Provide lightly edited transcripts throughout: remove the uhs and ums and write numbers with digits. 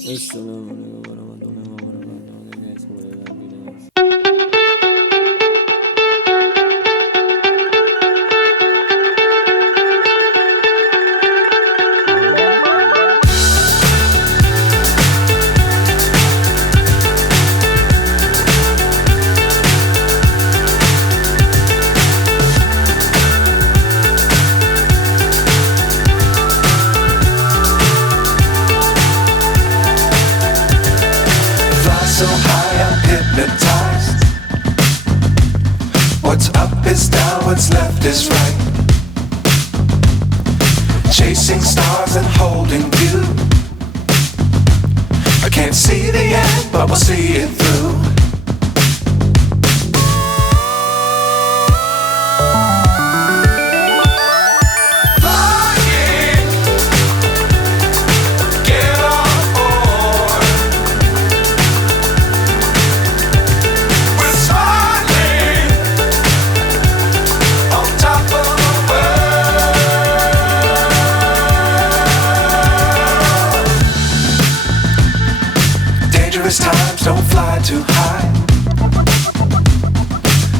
Assalamualaikum warahmatullahi wabarakatuh. Oke guys, kembali lagi guys. So high I'm hypnotized. What's up is down, what's left is right. Chasing stars and holding you. I can't see the end, but we'll see it through. Times don't fly too high.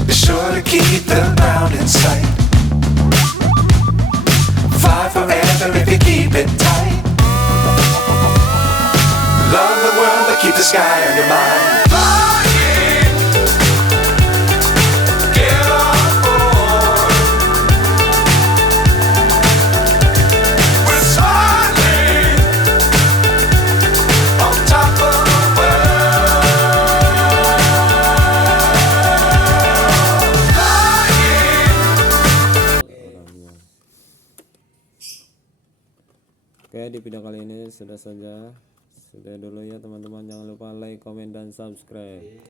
Be sure to keep the ground in sight. Fly forever if you keep it tight. Love the world but keep the sky on your mind. Oke, di video kali ini sudah dulu ya teman-teman. Jangan lupa like, komen, dan subscribe.